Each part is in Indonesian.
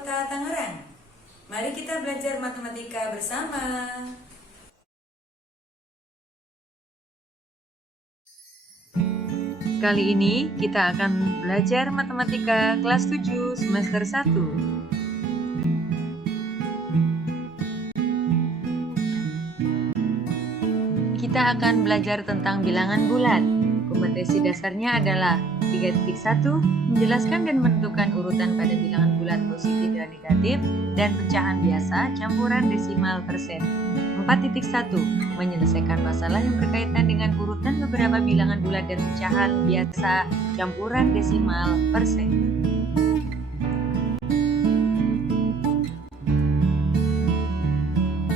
Kota Tangerang. Mari kita belajar matematika bersama. Kali ini kita akan belajar matematika kelas 7 semester 1. Kita akan belajar tentang bilangan bulat. Kompetensi dasarnya adalah 3.1 menjelaskan dan menentukan urutan pada bilangan bulat positif dan negatif dan pecahan biasa campuran desimal persen. 4.1 menyelesaikan masalah yang berkaitan dengan urutan beberapa bilangan bulat dan pecahan biasa campuran desimal persen.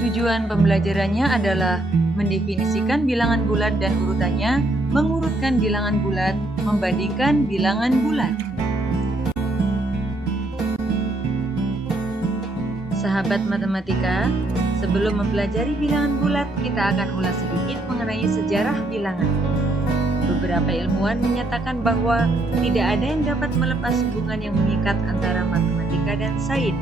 Tujuan pembelajarannya adalah mendefinisikan bilangan bulat dan urutannya, mengurutkan bilangan bulat, membandingkan bilangan bulat. Sahabat matematika, sebelum mempelajari bilangan bulat, kita akan ulas sedikit mengenai sejarah bilangan. Beberapa ilmuwan menyatakan bahwa tidak ada yang dapat melepas hubungan yang mengikat antara matematika dan sains.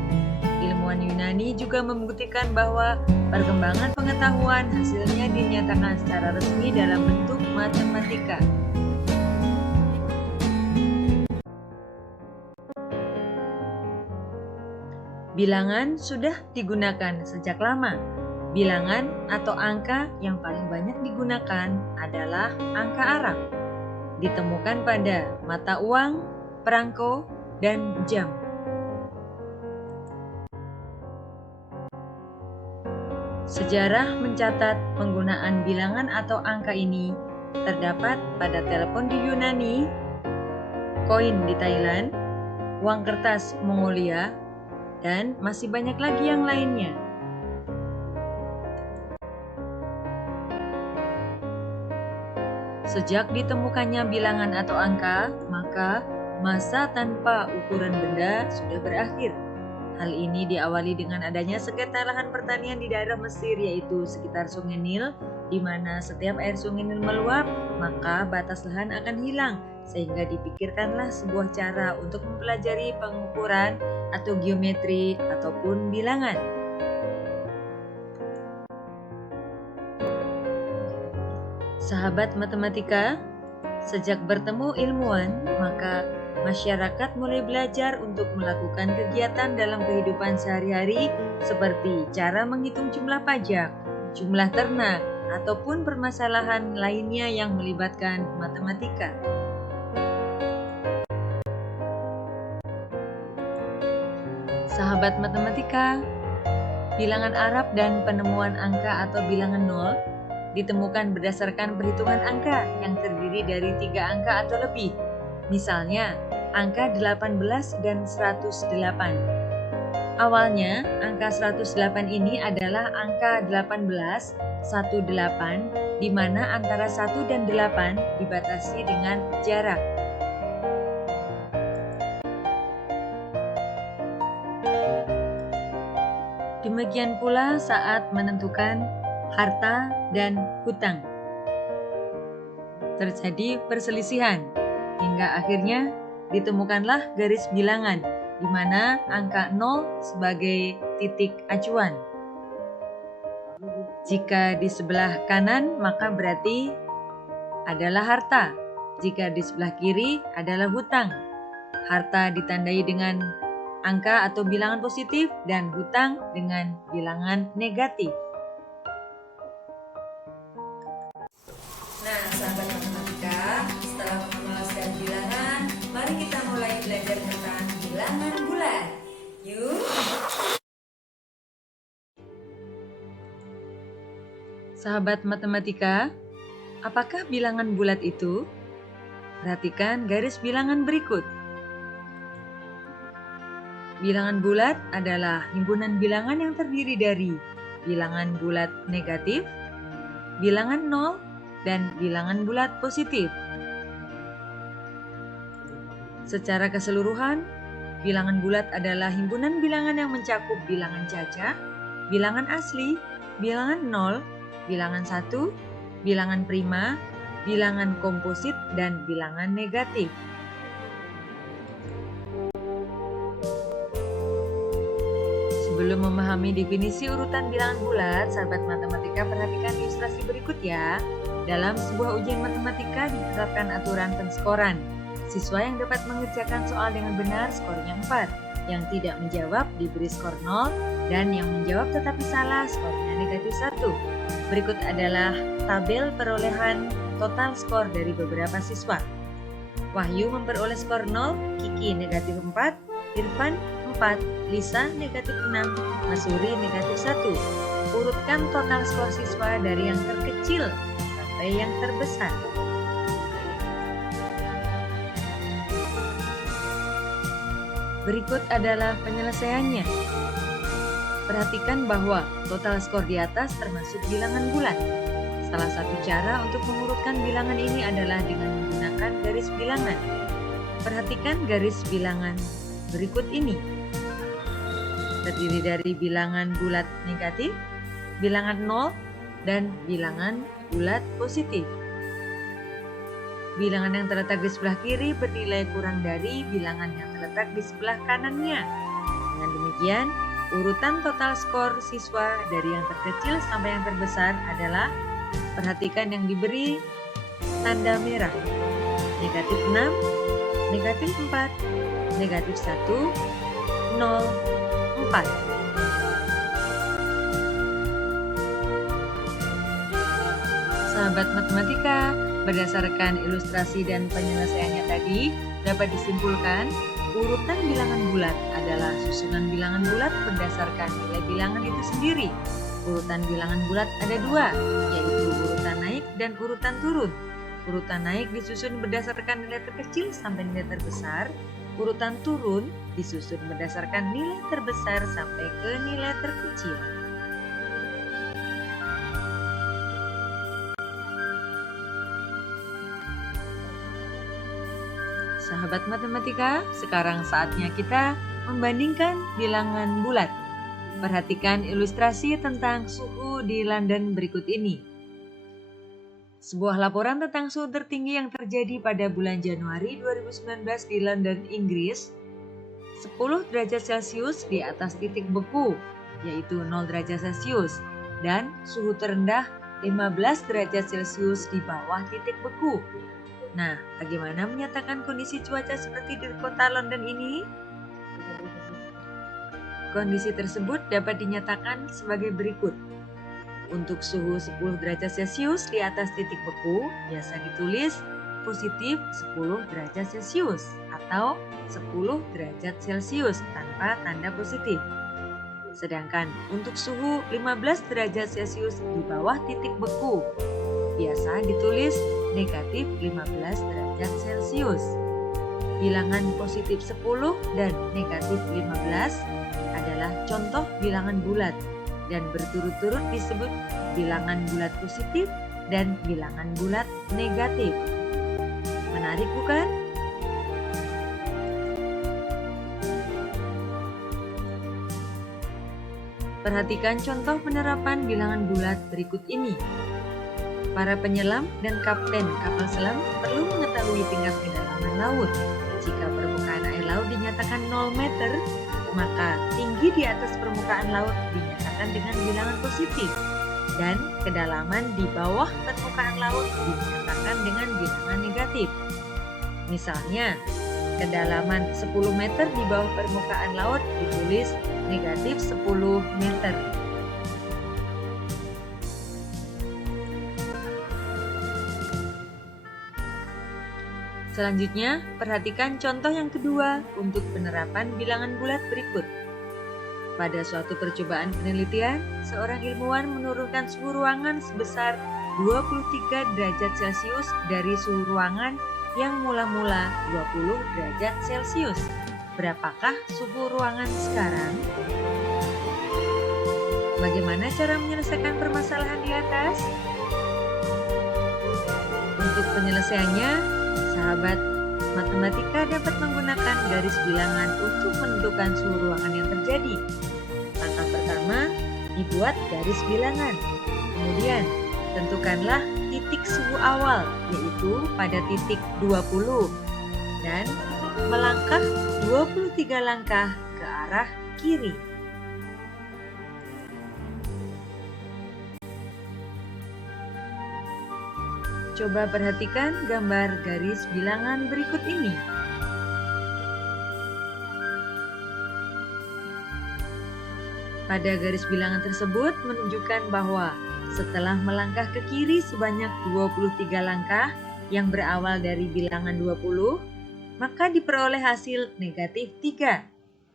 Ilmuwan Yunani juga membuktikan bahwa perkembangan pengetahuan hasilnya dinyatakan secara resmi dalam bentuk matematika. Bilangan sudah digunakan sejak lama. Bilangan atau angka yang paling banyak digunakan adalah angka Arab. Ditemukan pada mata uang, perangko, dan jam. Sejarah mencatat penggunaan bilangan atau angka ini terdapat pada telepon di Yunani, koin di Thailand, uang kertas Mongolia, dan masih banyak lagi yang lainnya. Sejak ditemukannya bilangan atau angka, maka masa tanpa ukuran benda sudah berakhir. Hal ini diawali dengan adanya sengketa lahan pertanian di daerah Mesir, yaitu sekitar Sungai Nil, di mana setiap air Sungai Nil meluap, maka batas lahan akan hilang, sehingga dipikirkanlah sebuah cara untuk mempelajari pengukuran atau geometri ataupun bilangan. Sahabat matematika, sejak bertemu ilmuwan, maka masyarakat mulai belajar untuk melakukan kegiatan dalam kehidupan sehari-hari seperti cara menghitung jumlah pajak, jumlah ternak, ataupun permasalahan lainnya yang melibatkan matematika. Sahabat matematika, bilangan Arab dan penemuan angka atau bilangan nol ditemukan berdasarkan perhitungan angka yang terdiri dari 3 angka atau lebih. Misalnya, angka 18 dan 108. Awalnya, angka 108 ini adalah angka 18, 18, di mana antara 1 dan 8 dibatasi dengan jarak. Demikian pula saat menentukan harta dan hutang. Terjadi perselisihan, hingga akhirnya ditemukanlah garis bilangan, di mana angka 0 sebagai titik acuan. Jika di sebelah kanan, maka berarti adalah harta. Jika di sebelah kiri adalah hutang. Harta ditandai dengan angka atau bilangan positif dan hutang dengan bilangan negatif. Nah, sahabat matematika, setelah mengenal bilangan, mari kita mulai belajar tentang bilangan bulat. Yuk! Sahabat matematika, apakah bilangan bulat itu? Perhatikan garis bilangan berikut. Bilangan bulat adalah himpunan bilangan yang terdiri dari bilangan bulat negatif, bilangan nol, dan bilangan bulat positif. Secara keseluruhan, bilangan bulat adalah himpunan bilangan yang mencakup bilangan caca, bilangan asli, bilangan nol, bilangan 1, bilangan prima, bilangan komposit, dan bilangan negatif. Sebelum memahami definisi urutan bilangan bulat, sahabat matematika perhatikan ilustrasi berikut ya. Dalam sebuah ujian matematika diterapkan aturan penskoran. Siswa yang dapat mengerjakan soal dengan benar skornya 4, yang tidak menjawab diberi skor 0, dan yang menjawab tetapi salah skornya negatif 1. Berikut adalah tabel perolehan total skor dari beberapa siswa. Wahyu memperoleh skor 0, Kiki negatif 4, Irfan 4, Lisa negatif 6, Masuri negatif 1. Urutkan total skor siswa dari yang terkecil sampai yang terbesar. Berikut adalah penyelesaiannya. Perhatikan bahwa total skor di atas termasuk bilangan bulat. Salah satu cara untuk mengurutkan bilangan ini adalah dengan menggunakan garis bilangan. Perhatikan garis bilangan berikut ini. Terdiri dari bilangan bulat negatif, bilangan 0, dan bilangan bulat positif. Bilangan yang terletak di sebelah kiri bernilai kurang dari bilangan yang terletak di sebelah kanannya. Dengan demikian, urutan total skor siswa dari yang terkecil sampai yang terbesar adalah, perhatikan yang diberi tanda merah. Negatif 6, negatif 4, negatif 1, 0, 4. Sahabat matematika, berdasarkan ilustrasi dan penyelesaiannya tadi, dapat disimpulkan urutan bilangan bulat adalah susunan bilangan bulat berdasarkan nilai bilangan itu sendiri. Urutan bilangan bulat ada 2, yaitu urutan naik dan urutan turun. Urutan naik disusun berdasarkan nilai terkecil sampai nilai terbesar. Urutan turun disusun berdasarkan nilai terbesar sampai ke nilai terkecil. Sahabat matematika, sekarang saatnya kita membandingkan bilangan bulat. Perhatikan ilustrasi tentang suhu di London berikut ini. Sebuah laporan tentang suhu tertinggi yang terjadi pada bulan Januari 2019 di London, Inggris. 10 derajat Celcius di atas titik beku, yaitu 0 derajat Celcius, dan suhu terendah 15 derajat Celcius di bawah titik beku. Nah, bagaimana menyatakan kondisi cuaca seperti di kota London ini? Kondisi tersebut dapat dinyatakan sebagai berikut. Untuk suhu 10 derajat Celcius di atas titik beku, biasa ditulis positif 10 derajat Celcius atau 10 derajat Celcius tanpa tanda positif. Sedangkan untuk suhu 15 derajat Celcius di bawah titik beku, biasa ditulis negatif 15 derajat Celcius. Bilangan positif 10 dan negatif 15 adalah contoh bilangan bulat dan berturut-turut disebut bilangan bulat positif dan bilangan bulat negatif. Menarik bukan? Perhatikan contoh penerapan bilangan bulat berikut ini. Para penyelam dan kapten kapal selam perlu mengetahui tingkat kedalaman laut. Jika permukaan air laut dinyatakan 0 meter, maka tinggi di atas permukaan laut dinyatakan dengan bilangan positif, dan kedalaman di bawah permukaan laut dinyatakan dengan bilangan negatif. Misalnya, kedalaman 10 meter di bawah permukaan laut ditulis negatif 10 meter. Selanjutnya, perhatikan contoh yang kedua untuk penerapan bilangan bulat berikut. Pada suatu percobaan penelitian, seorang ilmuwan menurunkan suhu ruangan sebesar 23 derajat Celcius dari suhu ruangan yang mula-mula 20 derajat Celcius. Berapakah suhu ruangan sekarang? Bagaimana cara menyelesaikan permasalahan di atas? Untuk penyelesaiannya, sahabat matematika dapat menggunakan garis bilangan untuk menentukan suhu ruangan yang terjadi. Langkah pertama, dibuat garis bilangan. Kemudian, tentukanlah titik suhu awal, yaitu pada titik 20. Dan melangkah 23 langkah ke arah kiri. Coba perhatikan gambar garis bilangan berikut ini. Pada garis bilangan tersebut menunjukkan bahwa setelah melangkah ke kiri sebanyak 23 langkah yang berawal dari bilangan 20, maka diperoleh hasil negatif 3.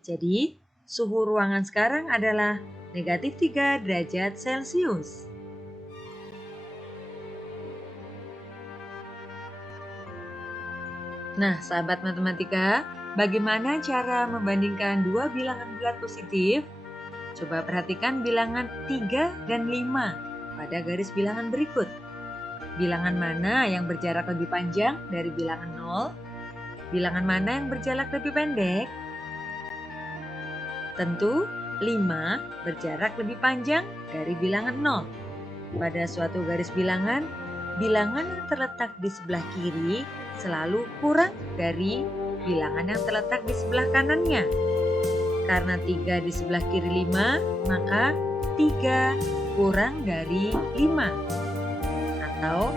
Jadi, suhu ruangan sekarang adalah negatif 3 derajat Celcius. Nah, sahabat matematika, bagaimana cara membandingkan dua bilangan bulat positif? Coba perhatikan bilangan 3 dan 5 pada garis bilangan berikut. Bilangan mana yang berjarak lebih panjang dari bilangan 0? Bilangan mana yang berjarak lebih pendek? Tentu 5 berjarak lebih panjang dari bilangan 0. Pada suatu garis bilangan, bilangan yang terletak di sebelah kiri selalu kurang dari bilangan yang terletak di sebelah kanannya. Karena 3 di sebelah kiri 5, maka 3 kurang dari 5. Atau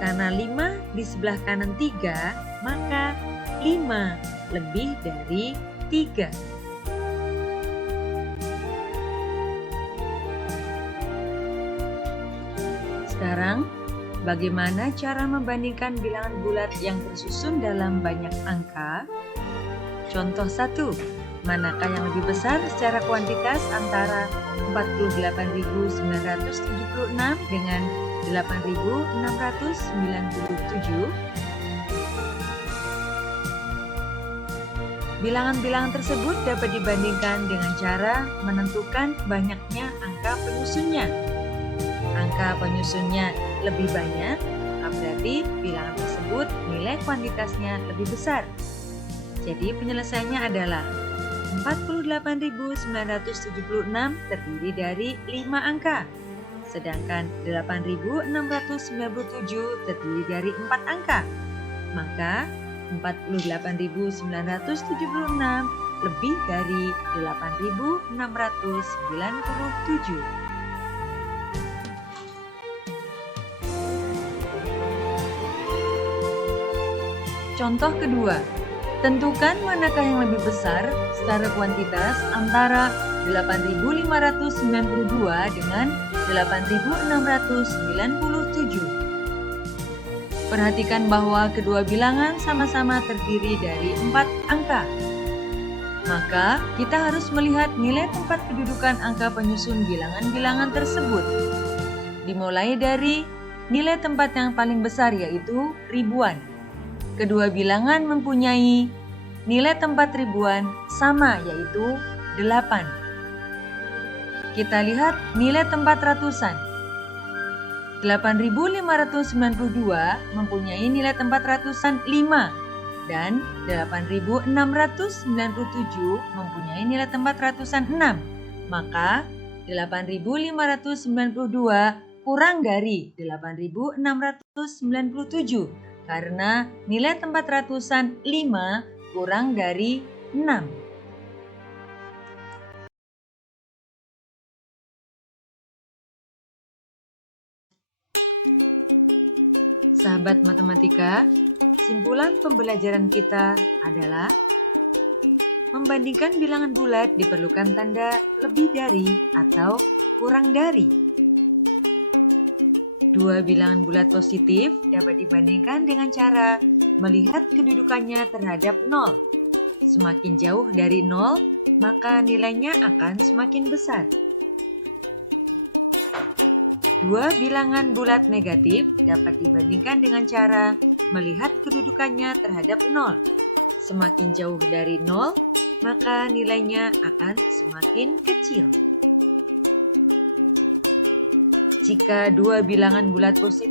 karena 5 di sebelah kanan 3, maka 5 lebih dari 3. Sekarang, bagaimana cara membandingkan bilangan bulat yang tersusun dalam banyak angka? Contoh 1. Manakah yang lebih besar secara kuantitas antara 48.976 dengan 8.697? Bilangan-bilangan tersebut dapat dibandingkan dengan cara menentukan banyaknya angka penyusunnya. Angka penyusunnya lebih banyak, maka berarti bilangan tersebut nilai kuantitasnya lebih besar. Jadi penyelesaiannya adalah 48.976 terdiri dari 5 angka, sedangkan 8.697 terdiri dari 4 angka. Maka 48.976 lebih dari 8.697. Contoh kedua, tentukan manakah yang lebih besar secara kuantitas antara 8.592 dengan 8.697. Perhatikan bahwa kedua bilangan sama-sama terdiri dari 4 angka. Maka, kita harus melihat nilai tempat kedudukan angka penyusun bilangan-bilangan tersebut. Dimulai dari nilai tempat yang paling besar yaitu ribuan. Kedua bilangan mempunyai nilai tempat ribuan sama yaitu 8. Kita lihat nilai tempat ratusan. 8.592 mempunyai nilai tempat ratusan 5 dan 8.697 mempunyai nilai tempat ratusan 6. Maka 8.592 kurang dari 8.697 karena nilai tempat ratusan 5 kurang dari 6. Sahabat matematika, simpulan pembelajaran kita adalah membandingkan bilangan bulat diperlukan tanda lebih dari atau kurang dari. Dua bilangan bulat positif dapat dibandingkan dengan cara melihat kedudukannya terhadap 0. Semakin jauh dari 0, maka nilainya akan semakin besar. Dua bilangan bulat negatif dapat dibandingkan dengan cara melihat kedudukannya terhadap 0. Semakin jauh dari 0, maka nilainya akan semakin kecil. Jika dua bilangan bulat positif